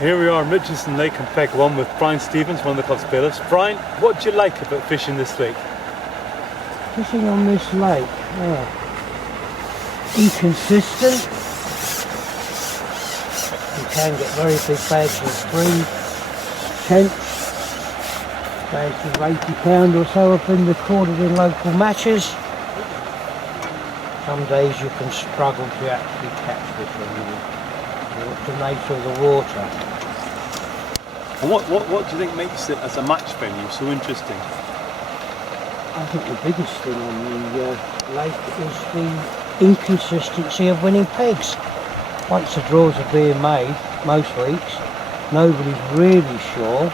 Here we are in Richardson Lake in Peg 1 with Brian Stevens, one of the club's bailiffs. Brian, what do you like about fishing this lake? Fishing on this lake, inconsistent. You can get very big bags of 3 tenths, bags of 80 pound or so have been recorded in local matches. Some days you can struggle to actually catch fish on the nature of the water. And what do you think makes it, as a match venue, so interesting? I think the biggest thing on the lake is the inconsistency of winning pegs. Once the draws are being made, most weeks, nobody's really sure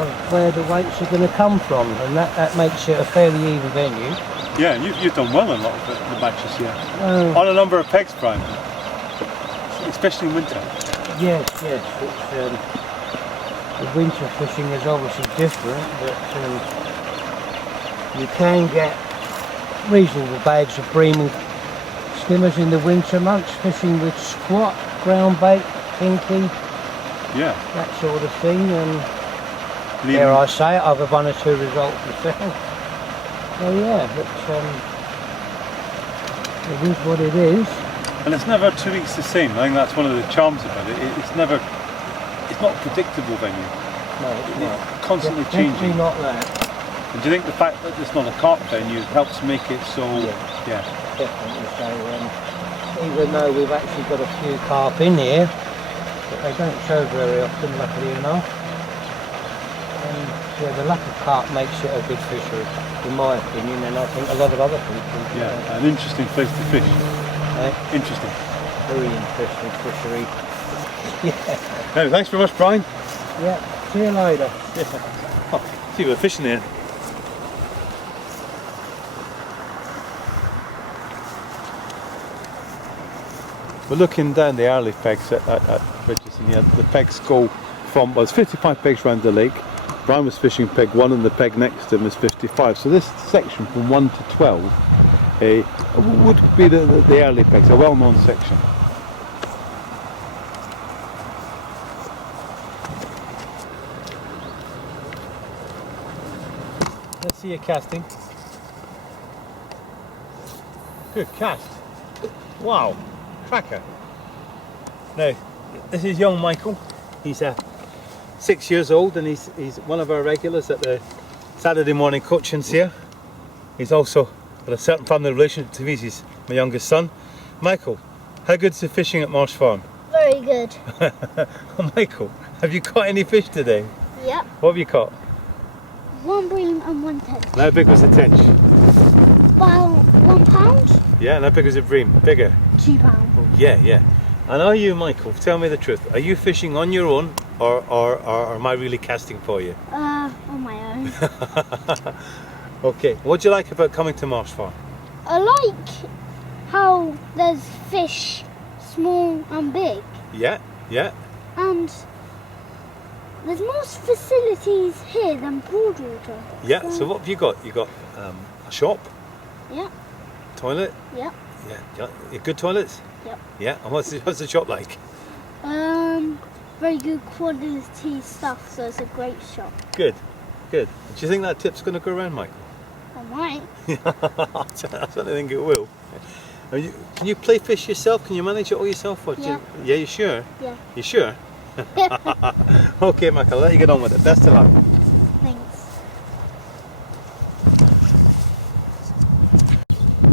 of where the weights are going to come from, and that makes it a fairly even venue. Yeah, and you've done well in a lot of the matches here. On a number of pegs, Brian, especially in winter. Yes. The winter fishing is obviously different, but you can get reasonable bags of bream and skimmers in the winter months, fishing with squat, ground bait, pinky, that sort of thing. And dare I say it, I've had 1 or 2 results myself. So yeah, but it is what it is. And it's never 2 weeks the same. I think that's one of the charms about it. It's not a predictable venue. No, it's not. Constantly Definitely changing. not that. And do you think the fact that it's not a carp venue helps make it so? Yeah. Definitely. So even though we've actually got a few carp in here, but they don't show very often, luckily enough. And the lack of carp makes it a good fishery, in my opinion, and I think a lot of other people. Yeah, an interesting place to fish. Interesting. Very interesting fishery. Yeah. No, thanks very much, Brian. Yeah. See you later. Yeah. Oh, see, we're fishing here. We're looking down the early pegs at Richardson. Yeah, the pegs go from, well, it's 55 pegs around the lake. Brian was fishing peg 1 and the peg next to him is 55. So this section from 1 to 12 would be the early pegs, a well-known section. Let's see you casting. Good cast. Wow, cracker. Now, this is young Michael. He's 6 years old and he's one of our regulars at the Saturday morning coachings here. He's also got a certain family relationship to me. He's my youngest son. Michael, how good's the fishing at Marsh Farm? Very good. Michael, have you caught any fish today? Yep. What have you caught? 1 bream and 1 tench. And how big was the tench? About 1 pound? Yeah, and how big was the bream? Bigger? 2 pound. Oh, yeah. And are you, Michael, tell me the truth, are you fishing on your own or am I really casting for you? On my own. Okay, what do you like about coming to Marsh Farm? I like how there's fish small and big. Yeah. And there's more facilities here than Broadwater. Yeah, so what have you got? You got a shop? Yeah. Toilet? Yeah. Yeah. Good toilets? Yep. Yeah, and what's the shop like? Very good quality stuff, so it's a great shop. Good. Do you think that tip's going to go around, Michael? I might. I certainly think it will. Can you play fish yourself? Can you manage it all yourself? Yeah. Yeah, you sure? Yeah. You sure? Okay, Michael, I'll let you get on with it. Best of luck. Thanks.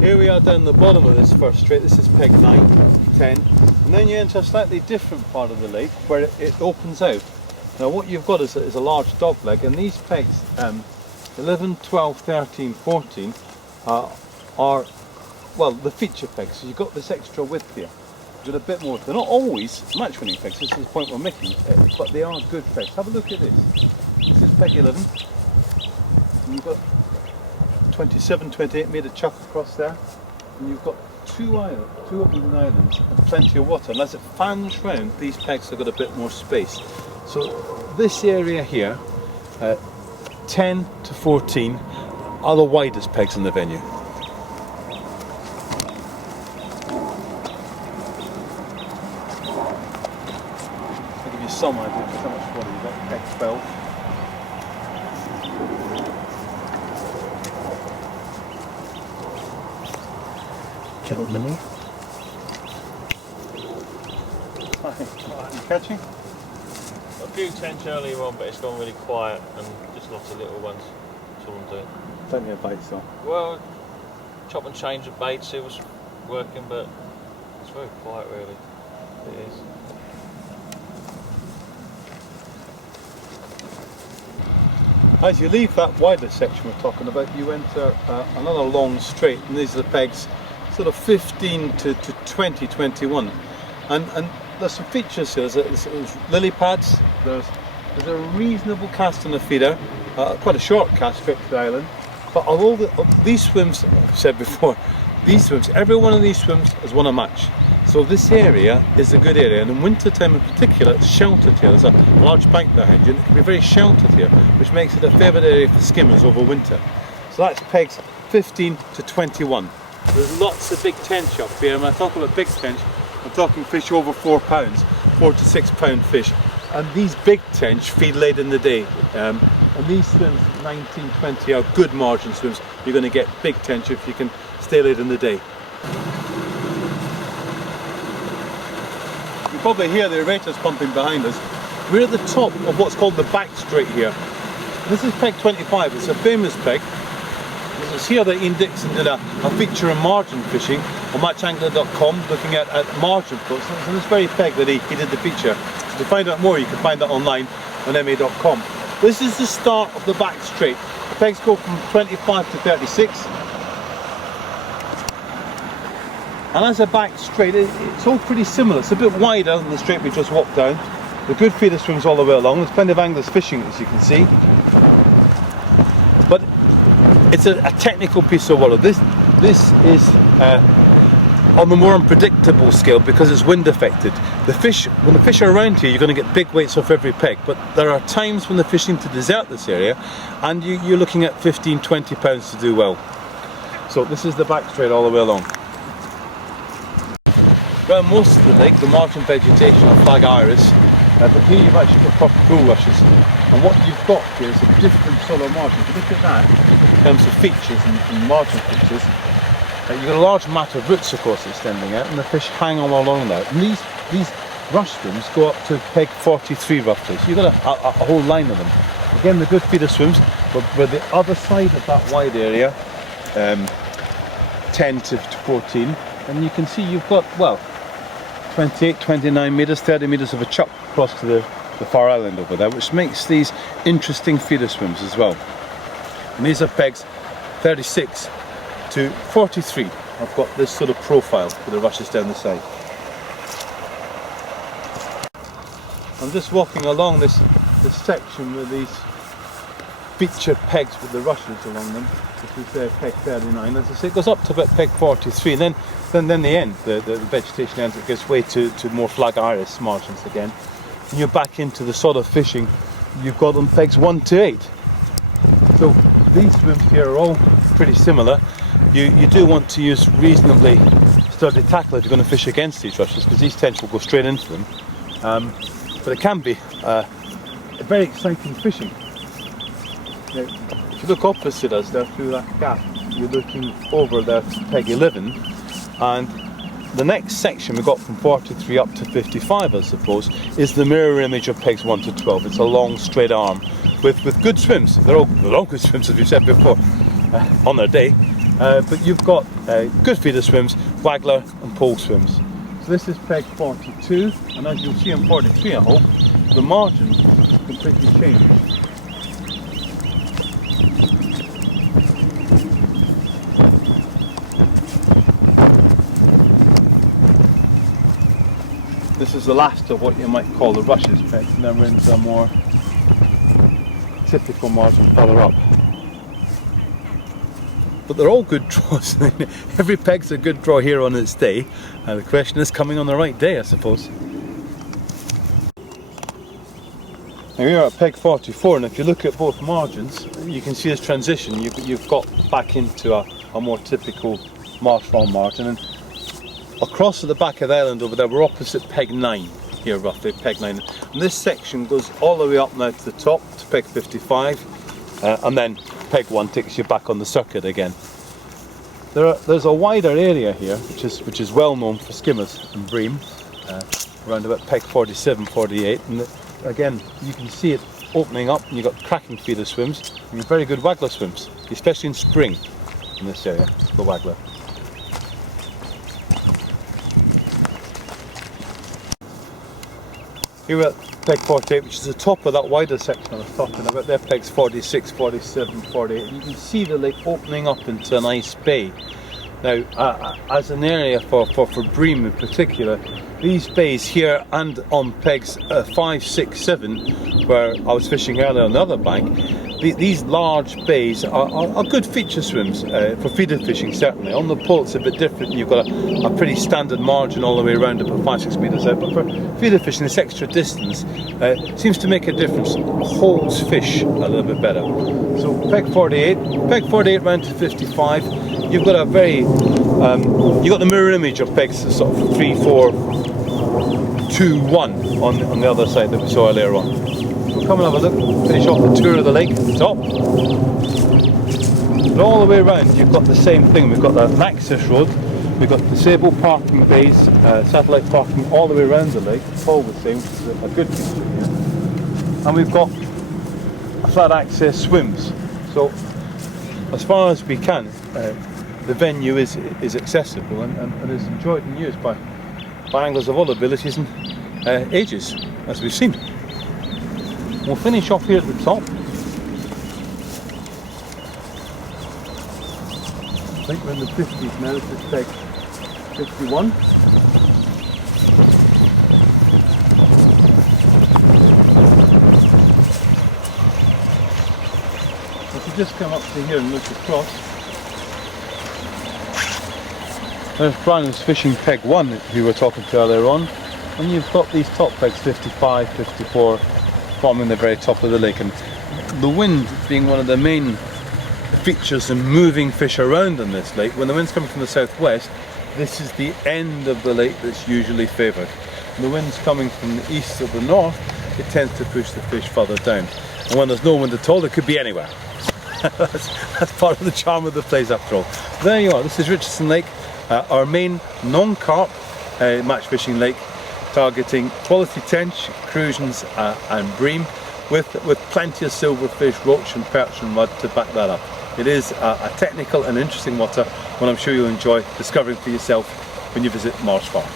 Here we are down the bottom of this first straight. This is peg 9, 10, and then you enter a slightly different part of the lake where it opens out. Now what you've got is a large dog leg, and these pegs, 11, 12, 13, 14, are, well, the feature pegs. So you've got this extra width here. With a bit more. They're not always match-winning pegs, this is the point we're making, but they are good pegs. Have a look at this. This is peg 11. And you've got 27, 28 metre chuck across there, and you've got two open islands and plenty of water. And as it fans round, these pegs have got a bit more space. So this area here, 10 to 14, are the widest pegs in the venue. some idea of how much water you've got peg 12. Gentleman here. You catching? A few tench earlier on, but it's gone really quiet and just lots of little ones. That's all I'm doing. Plenty of bites though. Well, chop and change the baits, it was working, but it's very quiet really. It is. As you leave that wider section we're talking about, you enter another long straight, and these are the pegs sort of 15 to 20, 21. And there's some features here. There's lily pads, there's a reasonable cast on the feeder, quite a short cast straight to the island. But although these swims, I've said before, every one of these swims is one a match. So this area is a good area, and in winter time in particular, it's sheltered here. There's a large bank behind you, and it can be very sheltered here, which makes it a favourite area for skimmers over winter. So that's pegs 15 to 21. There's lots of big tench up here, and when I talk about big tench, I'm talking fish over 4 pounds, 4 to 6 pound fish. And these big tench feed late in the day. And these swims, 19, 20, are good margin swims. You're going to get big tench if you can stay late in the day. You probably hear the aerators pumping behind us. We're at the top of what's called the back straight here. This is peg 25. It's a famous peg. It's here that Ian Dixon did a feature on margin fishing on matchangler.com, looking at margin floats. And this very peg that he did the feature. So to find out more, you can find that online on ma.com. This is the start of the back straight. The pegs go from 25 to 36. And as a back straight, it's all pretty similar. It's a bit wider than the straight we just walked down. The good feeder swims all the way along. There's plenty of anglers fishing, as you can see. But it's a technical piece of water. This is on the more unpredictable scale because it's wind affected. The fish, when the fish are around here, you're going to get big weights off every peg. But there are times when the fish seem to desert this area, and you're looking at 15, 20 pounds to do well. So this is the back straight all the way along. Around most of the lake, the margin vegetation are flag iris, but here you've actually got proper bulrushes. And what you've got here is a different sort of margin. If you look at that, in terms of features and margin features, you've got a large mat of roots, of course, extending out, and the fish hang on along that. And these rush swims go up to peg 43 roughly, so you've got a whole line of them. Again, the good feeder swims, but we're the other side of that wide area, 10 to 14, and you can see you've got, well, 28, 29 metres, 30 metres of a chop across to the far island over there, which makes these interesting feeder swims as well. And these are pegs 36 to 43. I've got this sort of profile with the rushes down the side. I'm just walking along this section with these featured pegs with the rushes along them. This is peg 39. As I say, it goes up to about peg 43, and then the end, the vegetation ends, it gives way to more flag iris margins again. And you're back into the sort of fishing you've got on pegs 1 to 8. So these swims here are all pretty similar. You do want to use reasonably sturdy tackle if you're going to fish against these rushes, because these tench will go straight into them. But it can be very exciting fishing. Now, if you look opposite us there through that gap, you're looking over there to peg 11, and the next section we got from 43 up to 55, I suppose, is the mirror image of pegs 1 to 12. It's a long straight arm with good swims. They're all good swims, as we've said before, on their day. But you've got good feeder swims, waggler and pole swims. So this is peg 42, and as you'll see on 43, I hope, the margin completely changed. This is the last of what you might call the rushes pegs, and then we're into a more typical margin further up. But they're all good draws. Every peg's a good draw here on its day, and the question is coming on the right day, I suppose. Now we are at peg 44, and if you look at both margins, you can see this transition. You've got back into a more typical Marsh Farm margin, and across at the back of the island over there, we're opposite peg 9. here roughly, peg 9. And this section goes all the way up now to the top, to peg 55, and then peg 1 takes you back on the circuit again. There's a wider area here, which is well known for skimmers and bream, around about peg 47, 48, and again you can see it opening up, and you've got cracking feeder swims, and very good waggler swims, especially in spring in this area, the waggler. Here we're at peg 48, which is the top of that wider section I was talking about. There pegs 46, 47, 48. And you can see the lake opening up into a nice bay. Now, as an area for bream in particular, these bays here and on pegs 5, 6, 7, where I was fishing earlier on the other bank, these large bays are good feature swims for feeder fishing, certainly. On the pole it's a bit different. You've got a pretty standard margin all the way around about 5-6 metres out, but for feeder fishing this extra distance seems to make a difference, holds fish a little bit better. So peg 48 round to 55, you've got a very, you've got the mirror image of pegs sort of 3, 4, 2, 1 on the other side that we saw earlier on. We'll come and have a look, finish off the tour of the lake at the top. And all the way around you've got the same thing. We've got an access road, we've got disabled parking bays, satellite parking all the way around the lake, all the same, which is a good feature here. And we've got flat access swims. So as far as we can, the venue is accessible and is enjoyed and used by anglers of all abilities and ages, as we've seen. We'll finish off here at the top. I think we're in the 50s now, this is peg 51. If you just come up to here and look across, there's Brian's fishing peg 1 that we were talking to earlier on, and you've got these top pegs 55, 54 forming the very top of the lake, and the wind being one of the main features in moving fish around in this lake. When the wind's coming from the southwest, this is the end of the lake that's usually favoured. When the wind's coming from the east or the north, it tends to push the fish further down, and when there's no wind at all, it could be anywhere. that's part of the charm of the place after all. There you are, this is Richardson Lake, our main non-carp match fishing lake, targeting quality tench, crucians and bream, with plenty of silverfish, roach and perch and mud to back that up. It is a technical and interesting water, one I'm sure you'll enjoy discovering for yourself when you visit Marsh Farm.